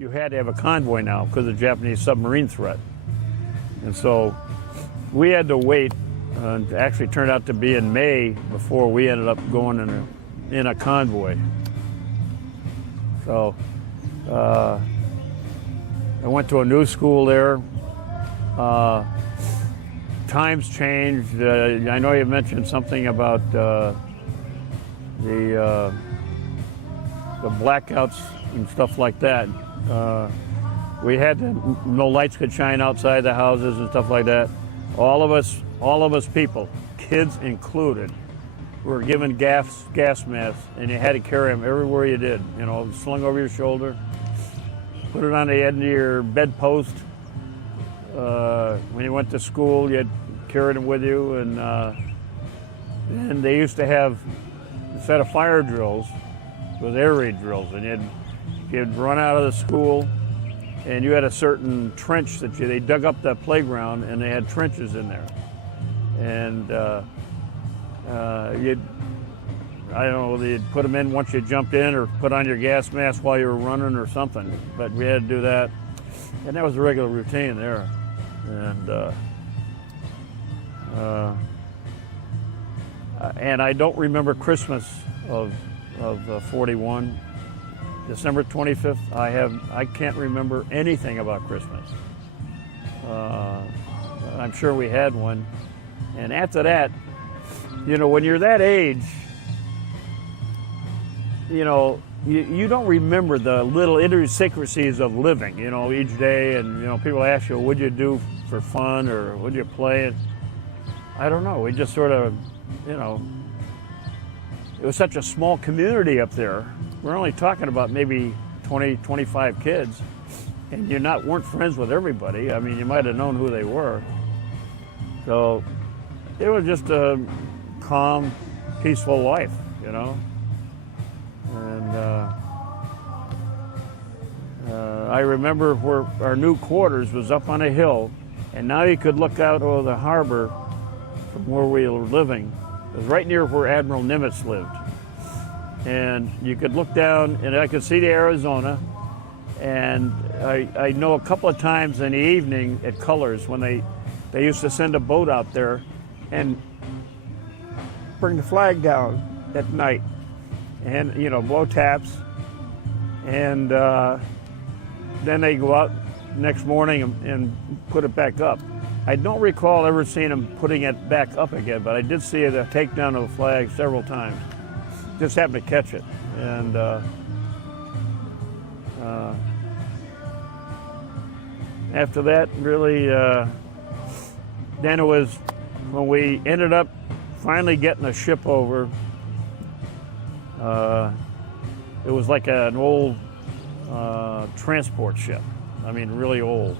you had to have a convoy now because of the Japanese submarine threat. And so we had to wait. It actually turned out to be in May before we ended up going in a convoy. So I went to a new school there. Times changed. I know you mentioned something about the blackouts and stuff like that. We had no lights could shine outside the houses and stuff like that. All of us people, kids included, were given gas masks, and you had to carry them everywhere you did. You know, slung over your shoulder, put it on the end of your bedpost. When you went to school, you carried them with you, and they used to have a set of fire drills with air raid drills, and you'd run out of the school, and you had a certain trench that they dug up the playground, and they had trenches in there, and I don't know, you'd put them in once you jumped in, or put on your gas mask while you were running or something, but we had to do that, and that was a regular routine there. And I don't remember Christmas of 41. December 25th, I can't remember anything about Christmas. I'm sure we had one. And after that, you know, when you're that age, you know, you don't remember the little idiosyncrasies of living, you know, each day. And, you know, people ask you, what'd you do for fun, or what'd you play? I don't know. We just sort of, you know, it was such a small community up there. We're only talking about maybe 20, 25 kids, and you weren't friends with everybody. I mean, you might have known who they were. So it was just a calm, peaceful life, you know. And I remember where our new quarters was up on a hill, and now you could look out over the harbor from where we were living. It was right near where Admiral Nimitz lived. And you could look down, and I could see the Arizona. And I know a couple of times in the evening at Colors when they used to send a boat out there and bring the flag down at night, and, you know, blow taps. And then they go out next morning and put it back up. I don't recall ever seeing them putting it back up again, but I did see the takedown of the flag several times. Just happened to catch it. And after that, really, then it was when we ended up finally getting a ship over. It was like an old transport ship. I mean, really old.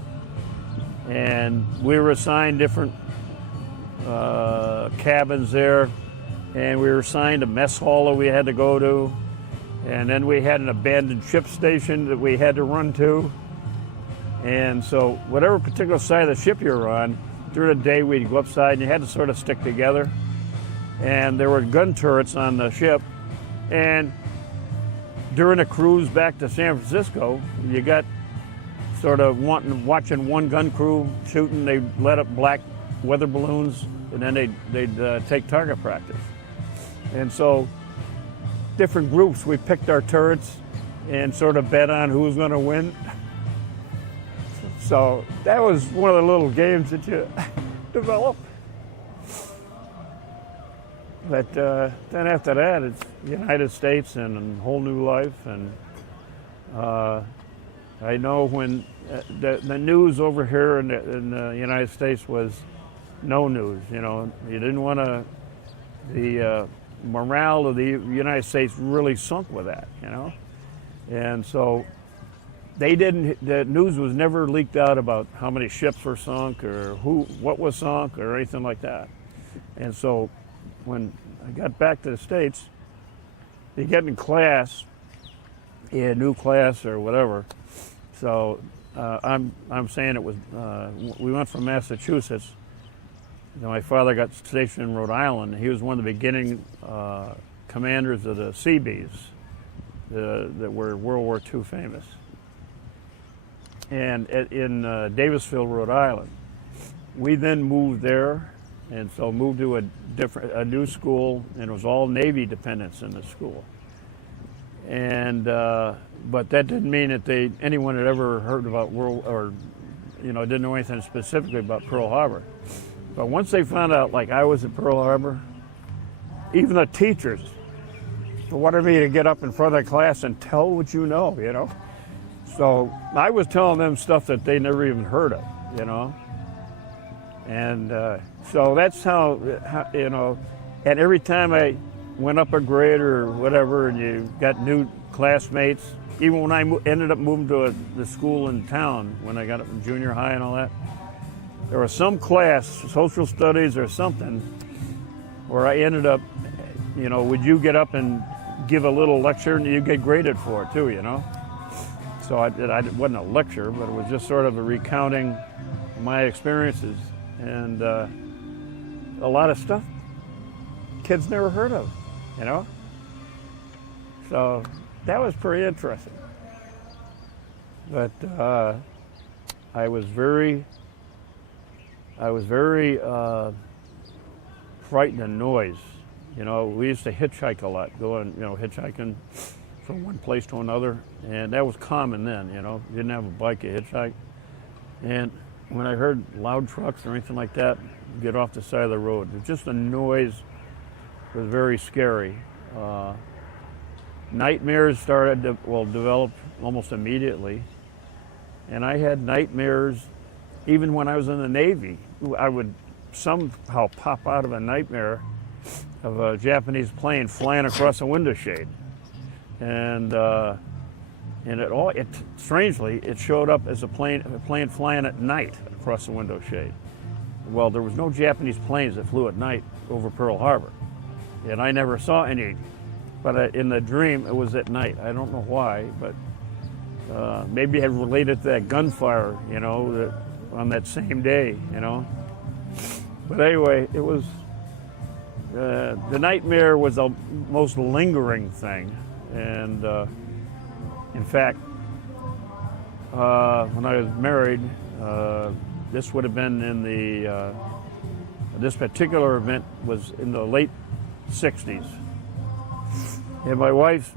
And we were assigned different cabins there, and we were assigned a mess hall that we had to go to, and then we had an abandoned ship station that we had to run to. And so whatever particular side of the ship you were on, during the day we'd go upside, and you had to sort of stick together. And there were gun turrets on the ship, and during a cruise back to San Francisco, you got sort of watching one gun crew shooting. They let up black weather balloons, and then they'd take target practice. And so different groups, we picked our turrets and sort of bet on who was going to win. So that was one of the little games that you develop. But then after that, it's the United States and a whole new life. And I know when the news over here in the United States was no news. You know, you didn't want to. The morale of the United States really sunk with that. You know, and so they didn't. The news was never leaked out about how many ships were sunk or what was sunk or anything like that. And so when I got back to the States, you get in class, a new class or whatever. So I'm saying it was, we went from Massachusetts. You know, my father got stationed in Rhode Island. He was one of the beginning commanders of the Seabees that were World War II famous. and in Davisville, Rhode Island. We then moved there, and so moved to a new school, and it was all Navy dependents in the school. And but that didn't mean that anyone had ever heard about didn't know anything specifically about Pearl Harbor. But once they found out, like I was at Pearl Harbor, even the teachers wanted me to get up in front of the class and tell what you know, you know. So I was telling them stuff that they never even heard of, you know. And so that's how, you know, and every time I went up a grade or whatever and you got new classmates, even when I ended up moving to the school in town, when I got up in junior high and all that, there was some class, social studies or something, where I ended up, you know, would you get up and give a little lecture and you get graded for it too, you know? So it wasn't a lecture, but it was just sort of a recounting my experiences and a lot of stuff kids never heard of, you know? So that was pretty interesting. But I was very frightened of noise. You know, we used to hitchhike a lot, hitchhiking from one place to another, and that was common then, you know. You didn't have a bike, you hitchhike. And when I heard loud trucks or anything like that, get off the side of the road. Just the noise was very scary. Nightmares started to, develop almost immediately. And I had nightmares even when I was in the Navy. I would somehow pop out of a nightmare of a Japanese plane flying across a window shade. And strangely, it showed up as a plane flying at night across the window shade. Well, there was no Japanese planes that flew at night over Pearl Harbor. And I never saw any, but in the dream, it was at night. I don't know why, but maybe it had related to that gunfire, you know, on that same day, you know. But anyway, it was, the nightmare was the most lingering thing. And in fact, when I was married, this would have been in this particular event was in the late 60s. And my wife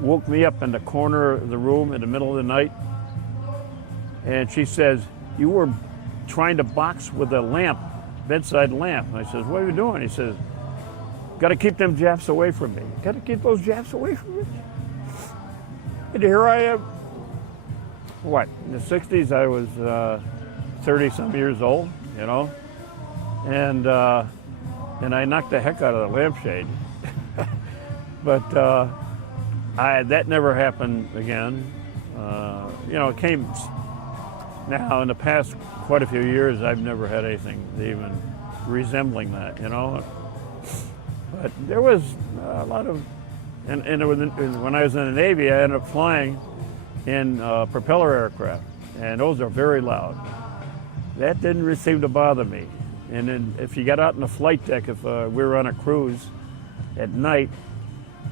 woke me up in the corner of the room in the middle of the night, and she says, "You were trying to box with a lamp, bedside lamp." And I says, "What are you doing?" He says, "Got to keep them Japs away from me. Got to keep those Japs away from me." And here I am. What, in the 60s, I was 30-some years old, you know, and I knocked the heck out of the lampshade. But that never happened again. You know, it came now in the past quite a few years. I've never had anything even resembling that, you know. But there was a lot of, and when I was in the Navy, I ended up flying in propeller aircraft, and those are very loud. That didn't seem to bother me. And then if you got out on the flight deck, if we were on a cruise at night,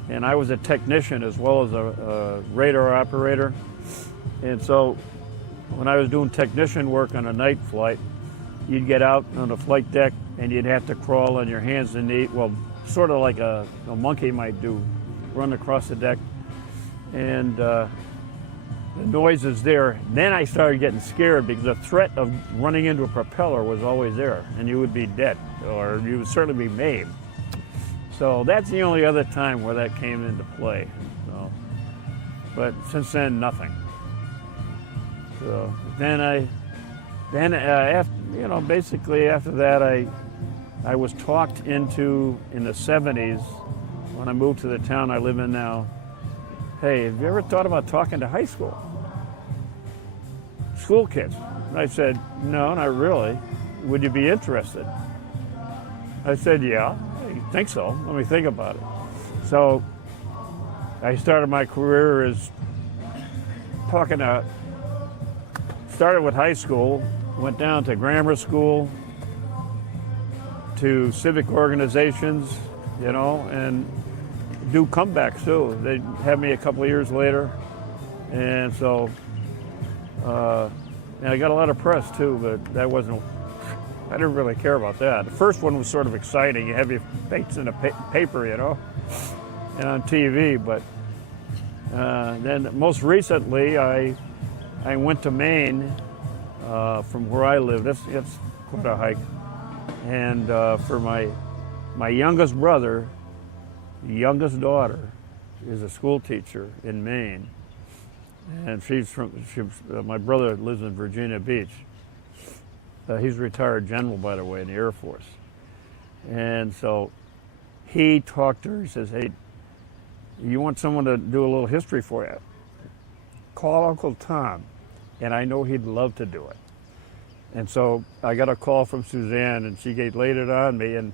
and I was a technician as well as a radar operator, and so when I was doing technician work on a night flight, you'd get out on the flight deck and you'd have to crawl on your hands and knees, well, sort of like a monkey might do, run across the deck, and the noise is there. Then I started getting scared because the threat of running into a propeller was always there, and you would be dead, or you would certainly be maimed. So that's the only other time where that came into play. So, but since then, nothing. So basically after that, I was talked into, in the 70s, when I moved to the town I live in now, "Hey, have you ever thought about talking to high school kids?" And I said, "No, not really. Would you be interested?" I said, "Yeah, I think so. Let me think about it." So I started my career as started with high school, went down to grammar school, to civic organizations, you know, and do comebacks too. They had me a couple of years later, and so And I got a lot of press too, but that wasn't, I didn't really care about that. The first one was sort of exciting. You have your face in a paper, you know, and on TV. But then most recently, I went to Maine from where I live. It's quite a hike. And for my youngest brother, the youngest daughter, is a school teacher in Maine. And my brother lives in Virginia Beach. He's a retired general, by the way, in the Air Force. And so he talked to her. He says, hey, you want someone to do a little history for you? Call Uncle Tom. And I know he'd love to do it. And so I got a call from Suzanne, and she laid it on me. And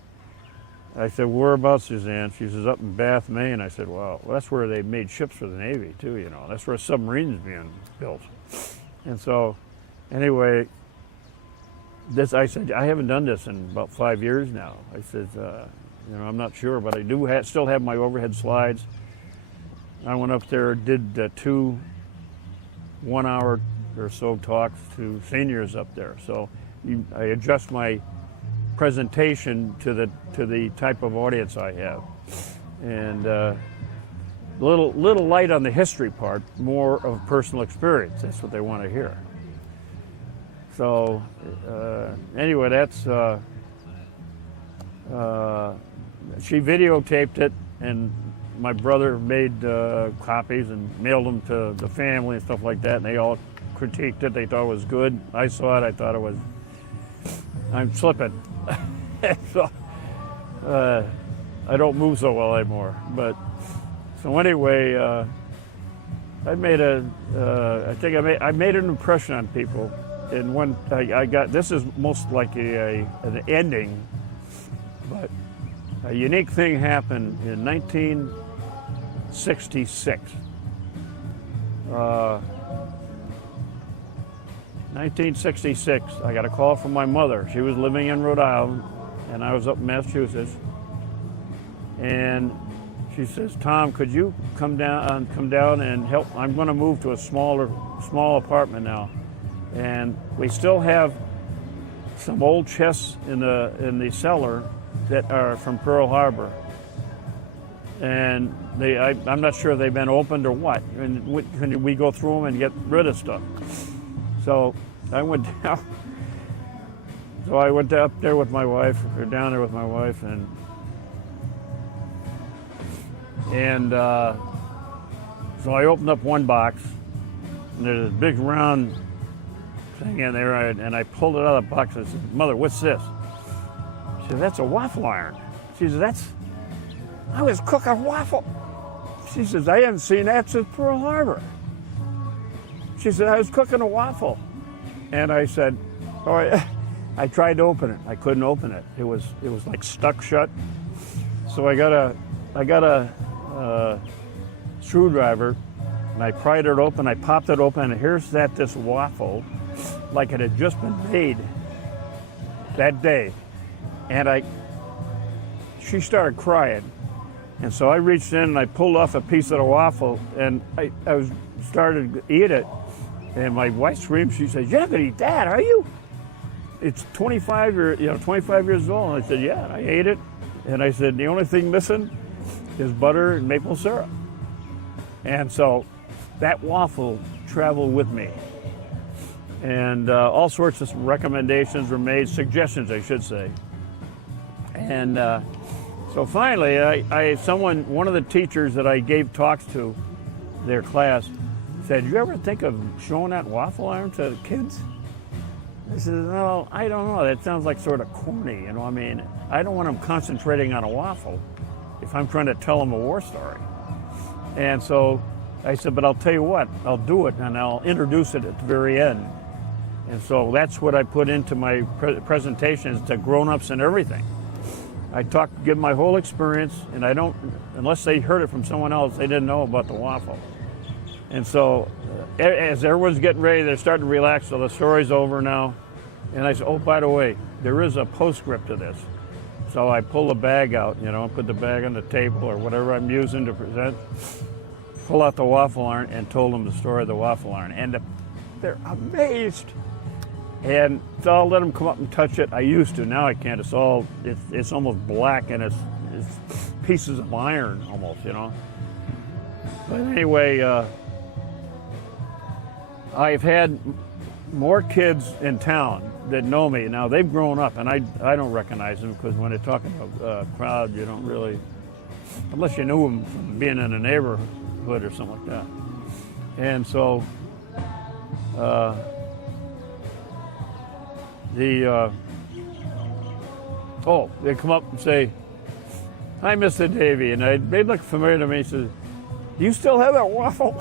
I said, whereabouts, Suzanne? She says, up in Bath, Maine. I said, well, that's where they made ships for the Navy, too, you know. That's where submarines being built. And so, anyway, I said, I haven't done this in about 5 years now. I said, you know, I'm not sure, but I do still have my overhead slides. I went up there, did 2 one-hour or so talks to seniors up there. So I adjust my presentation to the type of audience I have, and little light on the history part, more of personal experience. That's what they want to hear. So anyway, that's she videotaped it, and my brother made copies and mailed them to the family and stuff like that, and they all critiqued it. They thought it was good. I saw it. I thought it was. I'm slipping. So I don't move so well anymore. But so anyway, I think I made an impression on people. And when I got, this is most like an ending, but a unique thing happened in 1966. 1966, I got a call from my mother. She was living in Rhode Island, and I was up in Massachusetts. And she says, Tom, could you come down and help? I'm going to move to a small apartment now. And we still have some old chests in the cellar that are from Pearl Harbor. And I'm not sure they've been opened or what. And we go through them and get rid of stuff. So I went down. So I went up there with my wife, or down there with my wife, and so I opened up one box, and there's a big round thing in there, and I pulled it out of the box. I said, Mother, what's this? She said, that's a waffle iron. She said, I was cooking waffle. She says, I haven't seen that since Pearl Harbor. She said, I was cooking a waffle. And I said, all right. I tried to open it. I couldn't open it. It was like stuck shut. So I got a screwdriver, and I pried it open. I popped it open, and here's this waffle, like it had just been made that day. And she started crying. And so I reached in and I pulled off a piece of the waffle, and I started to eat it. And my wife screamed. She said, "You're not gonna eat that, are you?" It's 25 years old. And I said, "Yeah." I ate it, and I said, "The only thing missing is butter and maple syrup." And so that waffle traveled with me. And all sorts of recommendations were made, suggestions, I should say. And so finally, one of the teachers that I gave talks to, their class, said, "You ever think of showing that waffle iron to the kids?" I said, "No, I don't know. That sounds like sort of corny, you know. I mean, I don't want them concentrating on a waffle if I'm trying to tell them a war story." And so I said, "But I'll tell you what, I'll do it, and I'll introduce it at the very end." And so that's what I put into my presentations to grown-ups and everything. I give my whole experience, and I don't, unless they heard it from someone else, they didn't know about the waffle. And so as everyone's getting ready, they're starting to relax, so the story's over now. And I said, "Oh, by the way, there is a postscript to this." So I pull the bag out, put the bag on the table or whatever I'm using to present, pull out the waffle iron, and told them the story of the waffle iron. And the they're amazed. And so I'll let them come up and touch it. I used to, now I can't. It's almost black, and it's pieces of iron almost, you know. But anyway, I've had more kids in town that know me. Now they've grown up, and I don't recognize them, because when they're talking to a crowd, you don't really, unless you knew them from being in a neighborhood or something like that. And so they come up and say, "Hi, Mr. Davey," and they look familiar to me. He says, "Do you still have that waffle?"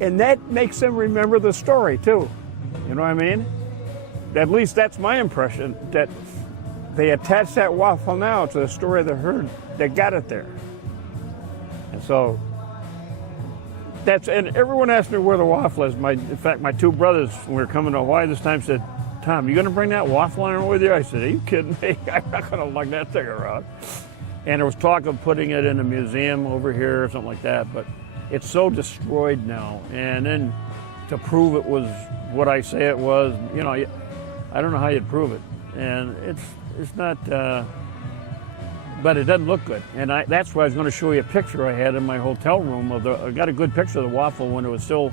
And that makes them remember the story too. You know what I mean? At least that's my impression, that they attach that waffle now to the story they heard that got it there. And so and everyone asked me where the waffle is. In fact, my two brothers, when we were coming to Hawaii this time, said, "Tom, you gonna bring that waffle iron with you?" I said, "Are you kidding me? I'm not gonna lug that thing around." And there was talk of putting it in a museum over here or something like that, but it's so destroyed now. And then to prove it was what I say it was, you know, I don't know how you'd prove it. And it's not, but it doesn't look good. And that's why I was going to show you a picture I had in my hotel room I got a good picture of the waffle when it was still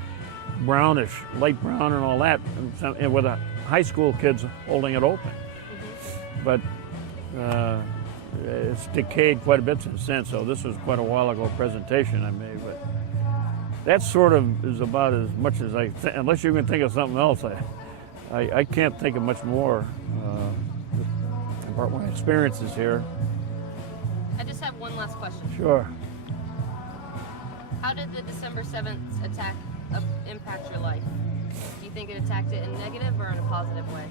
brownish, light brown and all that, and with the high school kids holding it open. But it's decayed quite a bit since then, so this was quite a while ago presentation I made. But that sort of is about as much as unless you can think of something else, I can't think of much more about my experiences here. I just have one last question. Sure. How did the December 7th attack impact your life? Do you think it attacked it in a negative or in a positive way?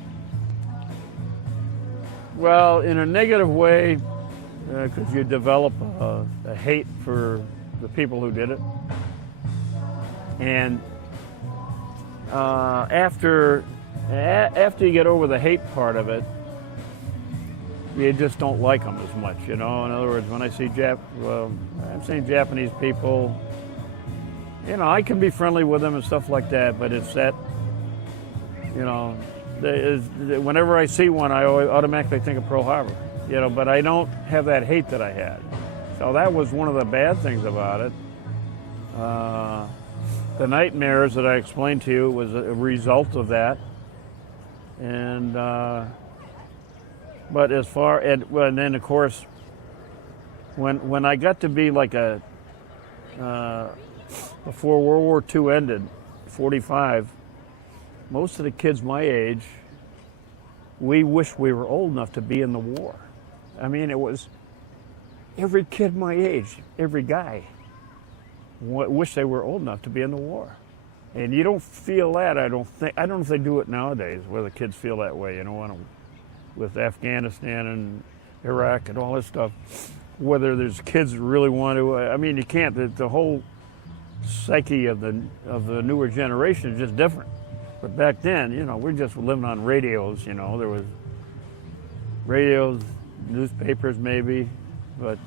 Well, in a negative way, because you develop a hate for the people who did it. And after you get over the hate part of it, you just don't like them as much, you know. In other words, when I see I'm saying Japanese people, you know, I can be friendly with them and stuff like that, but it's that, you know, whenever I see one, I always automatically think of Pearl Harbor, you know, but I don't have that hate that I had. So that was one of the bad things about it. The nightmares that I explained to you was a result of that. And, but as far, and then of course, when I got to be like before World War II ended, 45, most of the kids my age, we wished we were old enough to be in the war. I mean, it was every kid my age, every guy, wish they were old enough to be in the war. And you don't feel that, I don't know if they do it nowadays, where the kids feel that way, you know, with Afghanistan and Iraq and all this stuff. Whether there's kids that really want to, I mean, you can't, the whole psyche of the newer generation is just different. But back then, you know, we're just living on radios, you know, there was radios, newspapers maybe, but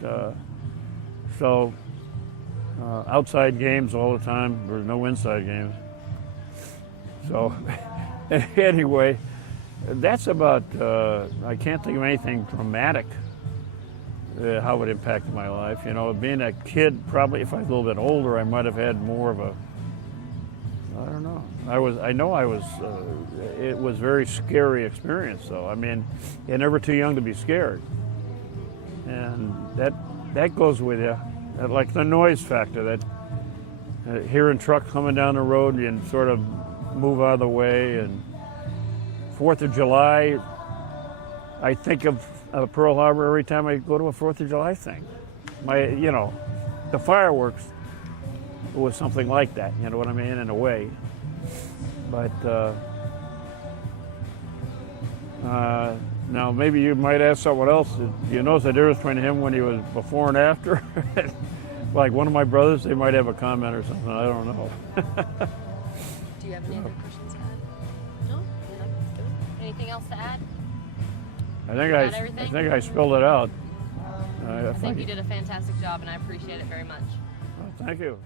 outside games all the time. There was no inside games. So anyway, that's about, I can't think of anything dramatic, how it impacted my life. You know, being a kid, probably if I was a little bit older, I might have had more of a, I don't know. It was a very scary experience though. I mean, you're never too young to be scared. And that goes with you. Like the noise factor, that hearing trucks coming down the road and sort of move out of the way. And 4th of July, I think of Pearl Harbor every time I go to a 4th of July thing. You know, the fireworks was something like that, you know what I mean, in a way. But now maybe you might ask someone else, do you notice the difference between him when he was before and after? Like one of my brothers, they might have a comment or something, I don't know. Do you have any other questions to add? No? Anything else to add? I think I spilled it out. I think you did a fantastic job, and I appreciate it very much. Well, thank you.